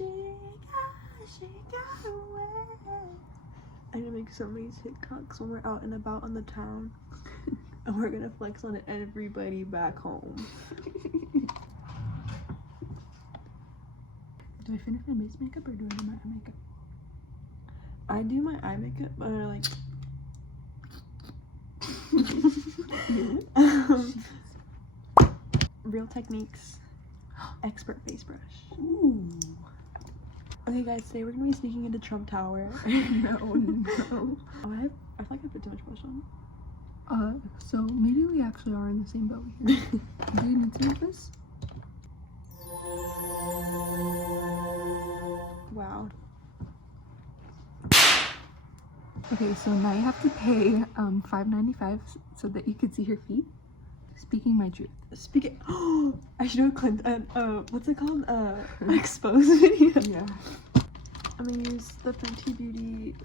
she got away. I'm gonna make so many TikToks when we're out and about on the town. And we're gonna flex on everybody back home. Do I finish my base makeup or do I do my eye makeup? I do my eye makeup, but like Real Techniques expert face brush. Ooh. Okay guys, today we're gonna be sneaking into Trump Tower. No. Oh, I feel like I put too much blush on. So maybe we actually are in the same boat here. Do you need some of this? Wow. Okay, so now you have to pay $5.95 so that you can see her feet. Speaking my truth. Speaking, I should have clicked what's it called? Expose video. Yeah. I'm gonna use the Fenty Beauty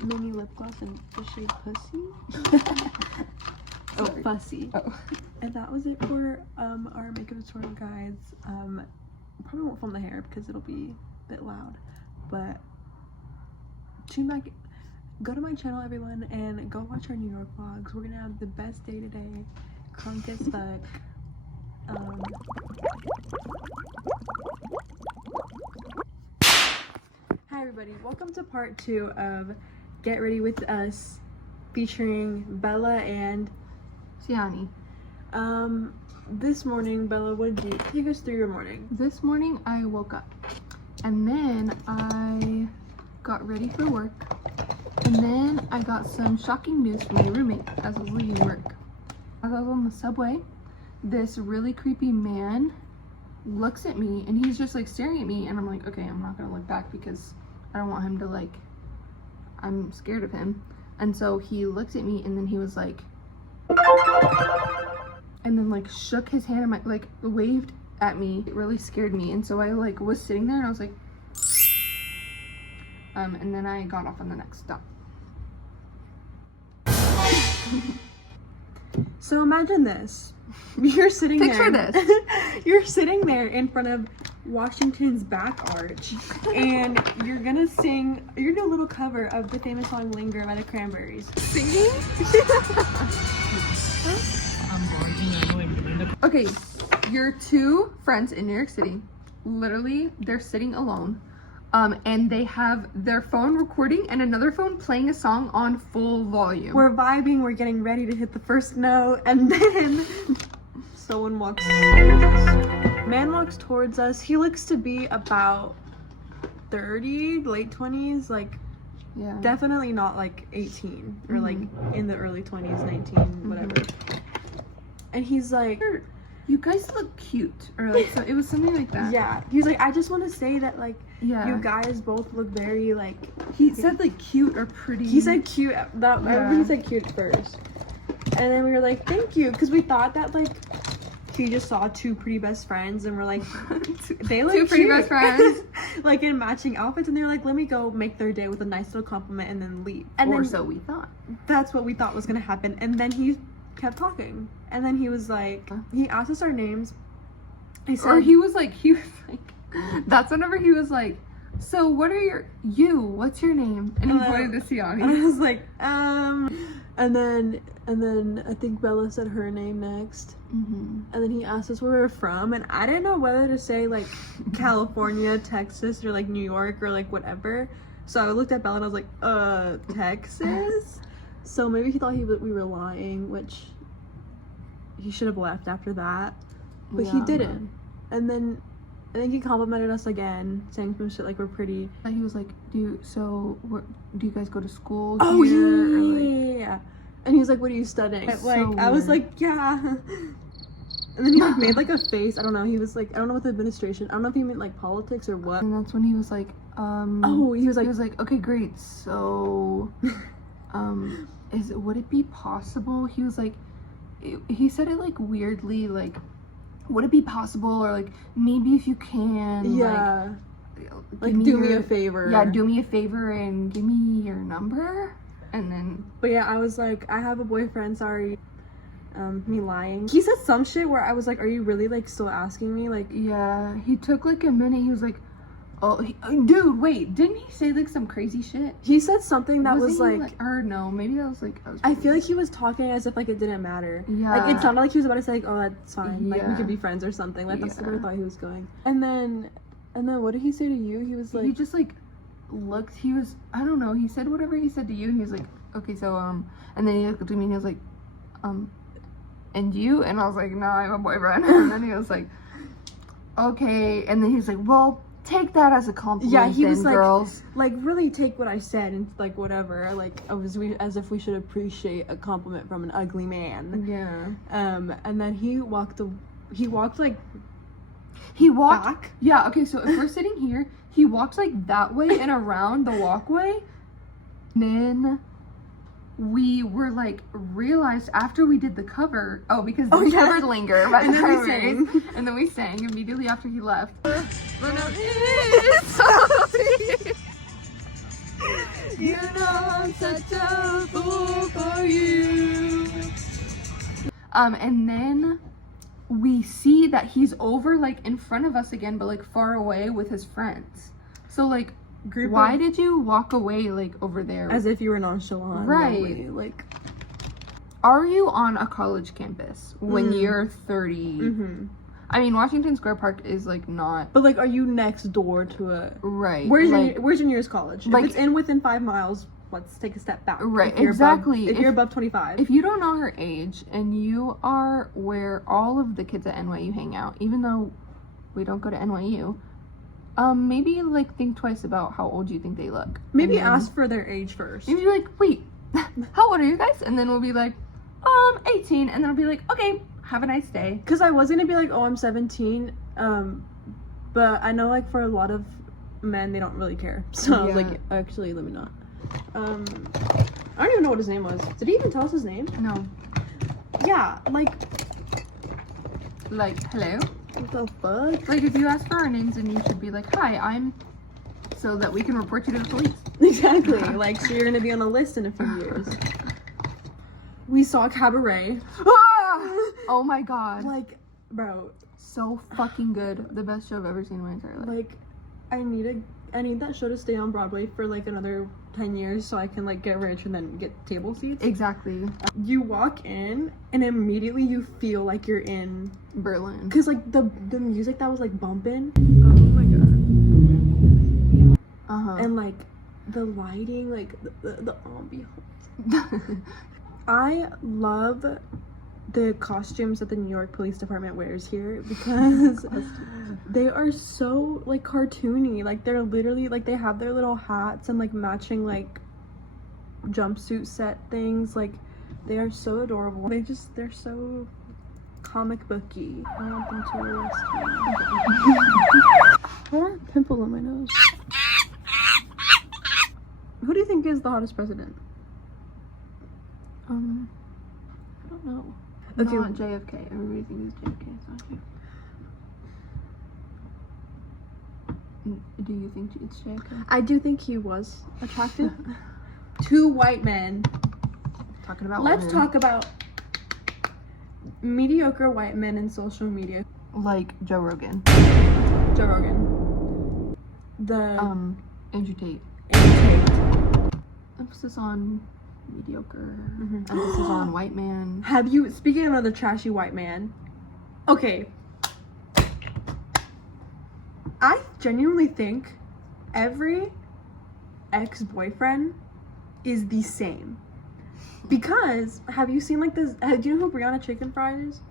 mini lip gloss in the shade Pussy. Oh, Fussy. Oh. And that was it for our makeup tutorial, guys. Probably won't film the hair because it'll be a bit loud, but tune back. Go to my channel, everyone, and go watch our New York vlogs. We're gonna have the best day today. Crunk as fuck. Hi everybody, welcome to part 2 of Get Ready With Us featuring Bella and Siani. This morning, Bella, what did you take us through your morning? This morning I woke up and then I got ready for work. And then I got some shocking news from my roommate as I was leaving work. As I was on the subway, this really creepy man looks at me and he's just like staring at me, and I'm like, okay, I'm not gonna look back because I don't want him to like, I'm scared of him. And so he looked at me and then he was like, and then like shook his hand and like waved at me. It really scared me, and so I like was sitting there and I was like, and then I got off on the next stop. So imagine this. You're sitting Picture there. this. You're sitting there in front of Washington's back arch, and you're gonna sing, you're gonna do a little cover of the famous song Linger by the Cranberries. Singing? Okay, your two friends in New York City, literally, they're sitting alone. And they have their phone recording and another phone playing a song on full volume. We're vibing, we're getting ready to hit the first note, and then someone walks towards us. Man walks towards us. He looks to be about 30, late 20s, like Yeah. definitely not like 18 or like in the early 20s, 19, whatever. And he's like, You guys look cute, or like, so it was something like that. yeah, he's like, I just want to say that like Yeah. you guys both look very like, He said like cute or pretty. he said cute, that Yeah. everybody said cute first, and then we were like thank you, because we thought that like he just saw two pretty best friends and we're like they look two pretty cute. best friends. like in matching outfits, and they're like, let me go make their day with a nice little compliment and then leave. And Or then so we thought. that's what we thought was gonna happen. And then he kept talking, and then he was like, he asked us our names. He said, Or he was like, that's whenever he was like, so what are what's your name? And he pointed to and Siani. I was like, and then I think Bella said her name next. And then he asked us where we were from, and I didn't know whether to say like California, Texas, or like New York, or like whatever. So I looked at Bella and I was like, Texas? So maybe he thought we were lying, which he should have left after that. But he Yeah, didn't. And then I think he complimented us again, saying some shit like we're pretty. And he was like, do you guys go to school Oh here? Or, like, yeah. And he was like, what are you studying? So Like I was weird. like, yeah. And then he like made like a face. I don't know. He was like, I don't know what the administration. I don't know if he meant like politics or what. And that's when he was like, Oh, he was like, okay, great. So, would it be possible? He was like, he said it like weirdly, like, would it be possible, or like maybe if you can, yeah, like give do me a favor. Yeah, do me a favor and give me your number, and then. But yeah, I was like, I have a boyfriend. Sorry, me lying. He said some shit where I was like, are you really like still asking me? Like, Yeah, he took like a minute. He was like, Oh, dude, wait, didn't he say like some crazy shit? He said something that was Wasn't he, like, or no, maybe that was like. I feel like he was talking as if like it didn't matter. Yeah. Like it sounded like he was about to say like, oh, that's fine. Like we Yeah. could be friends or something. Like that's Yeah. where I thought he was going. And then what did he say to you? He was like, he just like looked. He was, I don't know. He said whatever he said to you, and he was like, okay, so and then he looked at me and he was like, and you? And I was like, no, I'm a boyfriend. And then he was like, okay. And then he's like, well, take that as a compliment. yeah, he then, was like, girls. like really take what I said and like whatever. Like as if we should appreciate a compliment from an ugly man. Yeah. And then he walked like back. Yeah, okay, so if we're sitting here, he walked like that way and around the walkway. Then we were like realized after we did the cover, because the cover Linger by the Cranberries, and then we sang immediately after he left. You know I'm such a fool for you. And then we see that he's over like in front of us again, but like far away with his friends. So like, why did you walk away like over there? As if you were nonchalant. Right. Really. Like, are you on a college campus when you're 30? mm-hmm. I mean, Washington Square Park is like not. But like, are you next door to a? Right. Where's like, your nearest college? like, if it's within 5 miles, let's take a step back. Right. If you're Exactly. If you're above 25. If you don't know her age and you are where all of the kids at NYU hang out, even though we don't go to NYU, maybe like think twice about how old you think they look. Maybe ask for their age first. Maybe be like, wait, how old are you guys? And then we'll be like, 18. And then I'll be like, okay, have a nice day. Because I was gonna be like, oh, I'm 17. But I know like for a lot of men, they don't really care. So I was like, actually, let me not. I don't even know what his name was. Did he even tell us his name? No. Yeah, like hello? what the fuck? Like, if you ask for our names, then you should be like, hi, I'm... So that we can report you to the police. Exactly. Like, so you're gonna be on a list in a few years. We saw Cabaret. Oh my god. Like, bro. So fucking good. The best show I've ever seen in my entire life. Like, I need that show to stay on Broadway for like another 10 years so I can like get rich and then get table seats. Exactly. You walk in and immediately you feel like you're in Berlin. Cause like the music that was like bumping. Oh my god. And like the lighting, like the ambiance. I love the costumes that the New York Police Department wears here because they are so like cartoony. Like they're literally like they have their little hats and like matching like jumpsuit set things. Like they are so adorable. They're so comic booky. I want them to arrest me. Why are pimples on my nose? Who do you think is the hottest president? I don't know. Okay. Not JFK. Everybody thinks it's JFK. It's not JFK. Do you think it's JFK? I do think he was attractive. Two white men. Talking about Let's women. talk about mediocre white men in social media. Like Joe Rogan. Joe Rogan. Andrew Tate. Emphasis on mediocre. Emphasis on white man. Have you, speaking of another trashy white man, okay, I genuinely think every ex-boyfriend is the same. Because, have you seen like this, do you know who Brianna Chicken Fried is?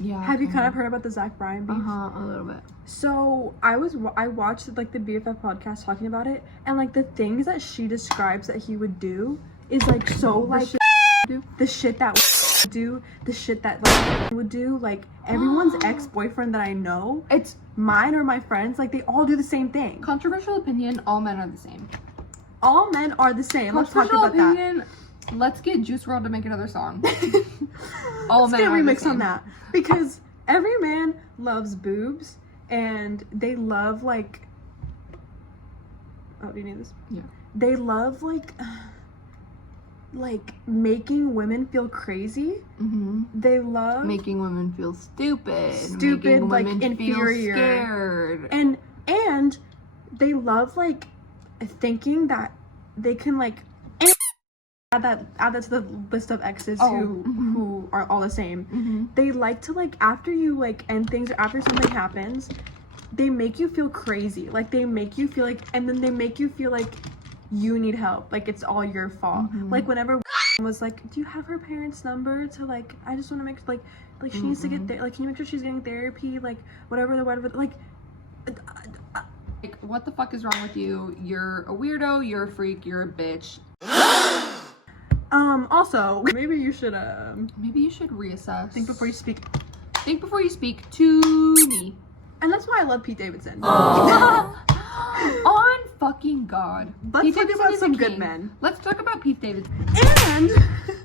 Yeah. Have you kind of heard about the Zach Bryan beef? A little bit. So I watched like the BFF podcast talking about it, and like the things that she describes that he would do is like so like the shit that would do, the shit that like would do. Like everyone's ex-boyfriend that I know, it's mine or my friends, like they all do the same thing. Controversial opinion: all men are the same. All men are the same. Let's talk about that. Let's get Juice WRLD to make another song. All men are the same. On that because every man loves boobs and they love like. Oh, do you need this? Yeah. They love like making women feel crazy. They love making women feel stupid, making making like women inferior, feel scared. And And they love like thinking that they can like add that to the list of exes who are all the same. They like to like after you like end things or after something happens, they make you feel crazy. Like they make you feel like, and then they make you feel like you need help, like it's all your fault. Like whenever was like, do you have her parents' number to like, I just want to make like she needs to get there, like can you make sure she's getting therapy, like whatever like what the fuck is wrong with you? You're a weirdo, you're a freak, you're a bitch. Also maybe you should reassess. think before you speak to me. And that's why I love Pete Davidson. On fucking God. Let's talk about some good men. Let's talk about Pete Davidson.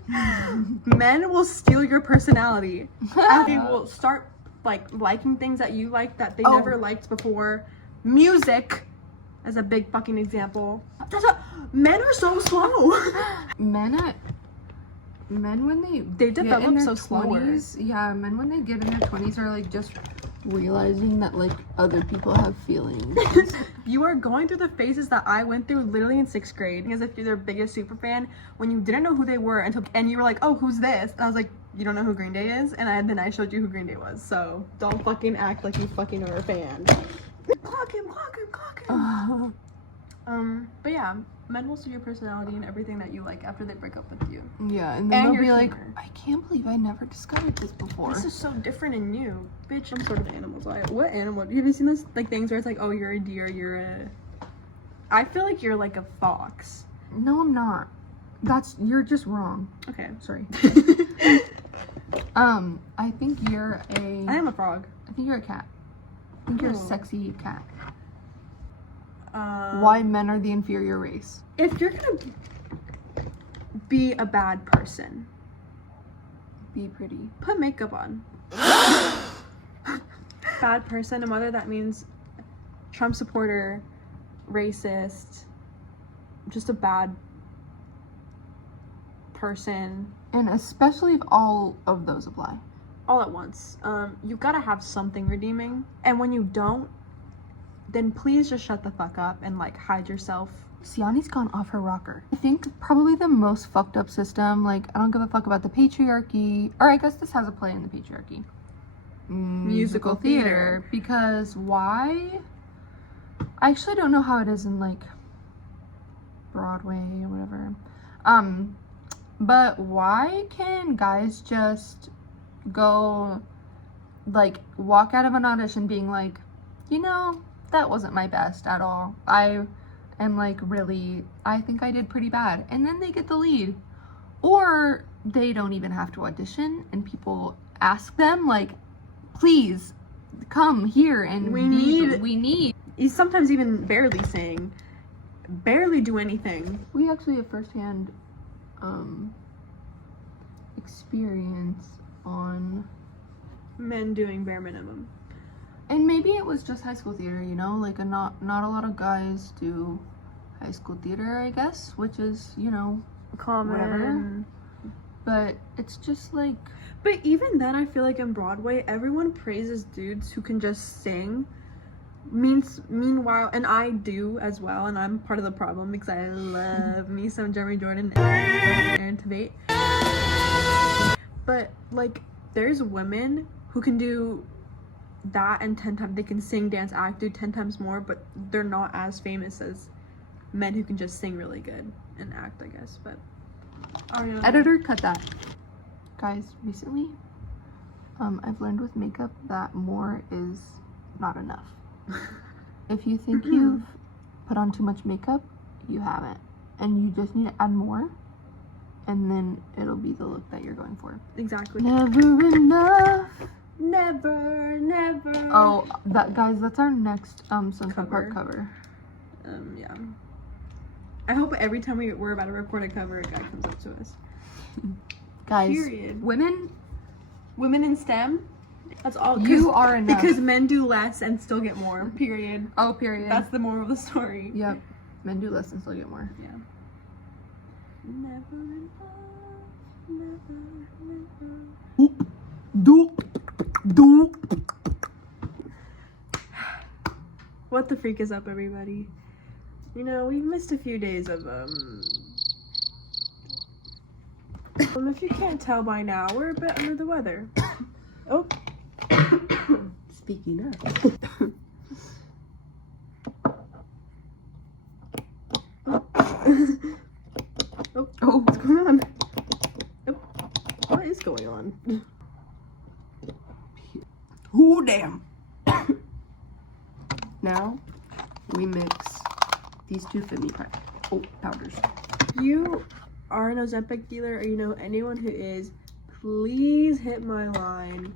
And men will steal your personality. And they will start like liking things that you like that they never liked before. Music as a big fucking example. Men are so slow. Men when they develop so slower. Yeah, men when they get in their 20s are like just realizing that like other people have feelings. You are going through the phases that I went through literally in 6th grade, as if you're their biggest super fan when you didn't know who they were and you were like, oh, who's this? And I was like, you don't know who Green Day is? And then I showed you who Green Day was. So don't fucking act like you fucking are a fan. Clock him. But yeah, men will see your personality and everything that you like after they break up with you. Yeah, and then they'll be like, I can't believe I never discovered this before. This is so different in you. Bitch, I'm sort of animals. What animal? Have you seen those like things where it's like, oh, you're a deer, I feel like you're like a fox. No, I'm not. You're just wrong. Okay. Sorry. I think you're I am a frog. I think you're a cat. I think you're a sexy cat. Um, Why men are the inferior race. If you're gonna be a bad person, be pretty. Put makeup on. Bad person, and whether that means Trump supporter, racist, just a bad person. And especially if all of those apply. All at once. You gotta have something redeeming. And when you don't, then please just shut the fuck up and like hide yourself. Siani's gone off her rocker. I think probably the most fucked up system, like I don't give a fuck about the patriarchy, or I guess this has a play in the patriarchy. Musical theater. Because why? I actually don't know how it is in like Broadway or whatever. But why can guys just go like walk out of an audition being like, you know, that wasn't my best at all. I think I did pretty bad. And then they get the lead. Or they don't even have to audition and people ask them like, please come here and we need. He's sometimes even barely do anything. We actually have firsthand experience on men doing bare minimum. And maybe it was just high school theater, you know, like not a lot of guys do high school theater, I guess, which is, you know, common. Whatever. But it's just like. But even then, I feel like in Broadway, everyone praises dudes who can just sing. Meanwhile, and I do as well, and I'm part of the problem because I love me some Jeremy Jordan and Aaron Tveit. But like, there's women who can do that and 10 times. They can sing, dance, act, do 10 times more, but they're not as famous as men who can just sing really good and act, I guess. But editor, cut that. Guys, recently, I've learned with makeup that more is not enough. If you think you've put on too much makeup, you haven't, and you just need to add more, and then it'll be the look that you're going for. Exactly. Never enough. Never. Oh, guys, that's our next Sunset Park cover. Yeah. I hope every time we're about to record a cover, a guy comes up to us. Guys, period. Women in STEM. That's all. You are enough. Because men do less and still get more. Period. Oh, period. That's the moral of the story. Yep. Men do less and still get more. Yeah. Never enough. What the freak is up, everybody? You know, we've missed a few days of if you can't tell by now, we're a bit under the weather. Oh. Speaking of. Oh, what's going on? Oh, what is going on? Oh, damn. Now, we mix these two powders. If you are an Ozempic dealer or you know anyone who is, please hit my line.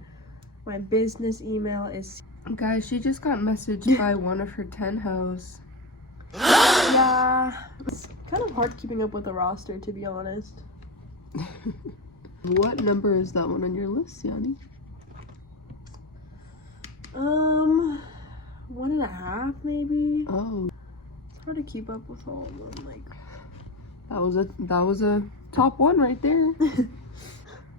My business email is... Guys, she just got messaged by one of her 10 hoes. Yeah. It's kind of hard keeping up with the roster, to be honest. What number is that one on your list, Yanni? 1.5 maybe. Oh. It's hard to keep up with all of them, like... That was a top one right there.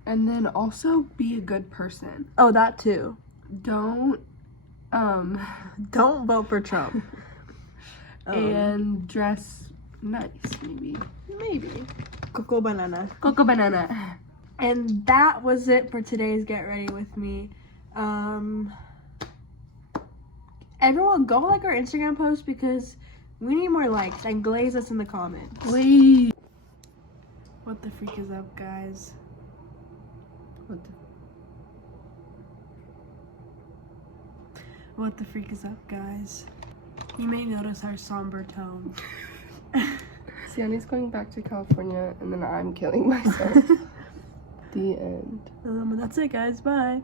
And then also be a good person. Oh, that too. Don't vote for Trump. And dress nice, maybe. Maybe. Coco banana. Coco banana. And that was it for today's Get Ready With Me. Everyone go like our Instagram post because we need more likes and glaze us in the comments. Please. What the freak is up, guys? What the freak is up, guys? You may notice our somber tone. Sienna's going back to California, and then I'm killing myself. The end. That's it, guys. Bye.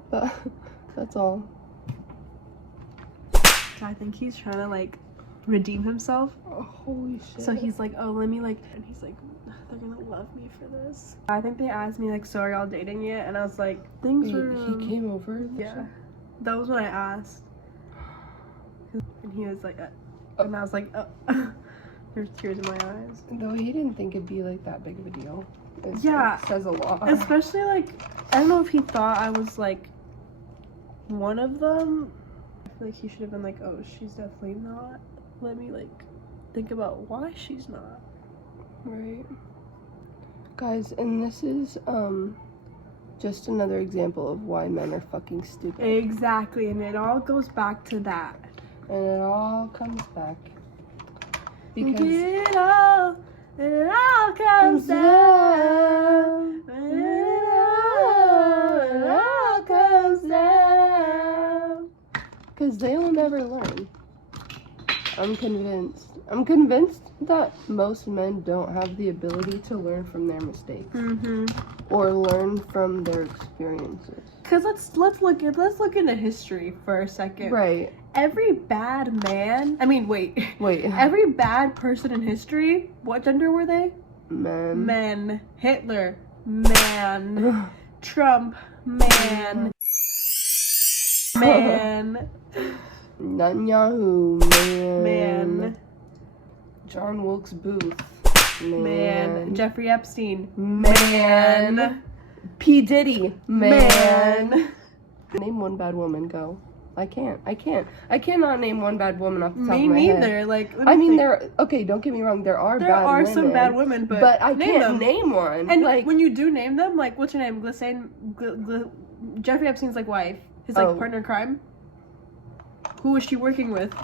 That's all. So I think he's trying to like redeem himself. Oh, holy shit. So he's like, oh, let me like, and he's like, they're gonna love me for this. I think they asked me like, so are y'all dating yet? And I was like, things were. He came over. Yeah, that was what I asked. And he was like, and I was like, there's tears in my eyes. No, he didn't think it'd be like that big of a deal. It says a lot. Especially like, I don't know if he thought I was like one of them. I feel like he should have been like, oh, she's definitely not. Let me like think about why she's not. Right. Guys, and this is just another example of why men are fucking stupid. Exactly, and it all goes back to that. And it all comes back. Because it all comes down. It all comes down. Because they will never learn. I'm convinced that most men don't have the ability to learn from their mistakes. Or learn from their experiences. Because let's look into history for a second. Right. Every bad man. I mean, wait. Every bad person in history. What gender were they? Men. Men. Hitler. Man. Trump. Man. Man. Netanyahu. Man. John Wilkes Booth. Man. Jeffrey Epstein. Man. P. Diddy. Man. Name one bad woman, go. I cannot name one bad woman off the top of my head. Me neither. Like, I mean, don't get me wrong, there are some bad women, but I can't name one. And like, when you do name them, like, what's your name? Jeffrey Epstein's like wife, his like partner in crime. Who is she working with?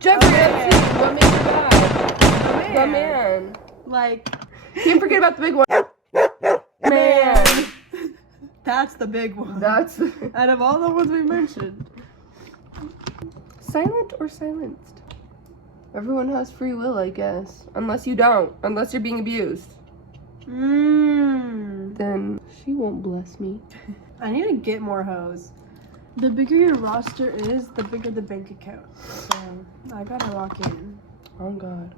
Jeffrey Epstein. What makes her bad? The man. Like, can't forget about the big one. Man. That's the big one. That's out of all the ones we mentioned. Silent or silenced? Everyone has free will, I guess. Unless you don't. Unless you're being abused. Then she won't bless me. I need to get more hoes. The bigger your roster is, the bigger the bank account. So I gotta lock in. Oh God.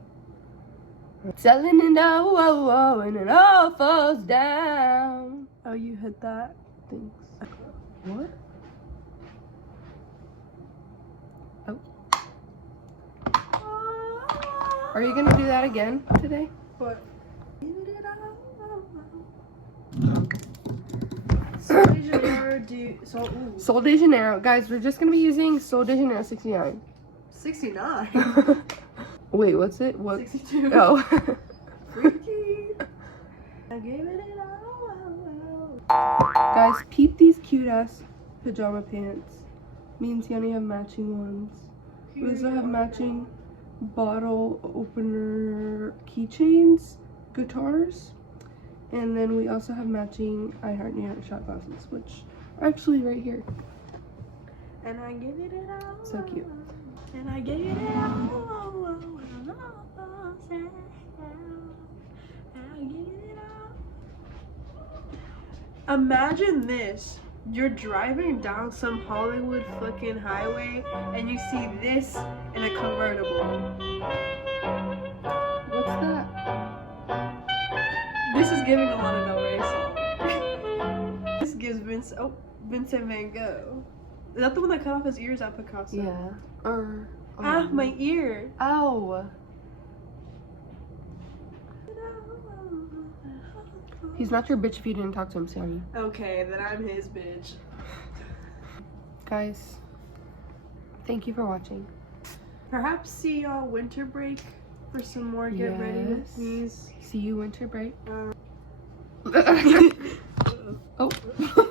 Selling and and it all falls down. Oh, you hit that? Thanks. What? Oh. Are you gonna do that again today? What? Sol de Janeiro. Sol de Janeiro. Guys, we're just gonna be using Sol de Janeiro 69. 69. Wait, what's it? What? 62. Oh. Freaky. I gave it all. Guys, peep these cute ass pajama pants. Me and Tiani have matching ones. We also have matching bottle opener keychains, guitars, and then we also have matching I Heart New York shot glasses, which are actually right here. And I give it all. So cute. And I gave it all. Imagine this. You're driving down some Hollywood fucking highway and you see this in a convertible. What's that? This is giving a lot of Del Rey song. This gives Vincent Van Gogh. Is that the one that cut off his ears at Picasso? Yeah. Or my ear. ow. He's not your bitch if you didn't talk to him, Tiani. Okay, then I'm his bitch. Guys, thank you for watching. Perhaps see y'all winter break for some more Get Ready With Yes. Me's. See you winter break. Uh, Oh.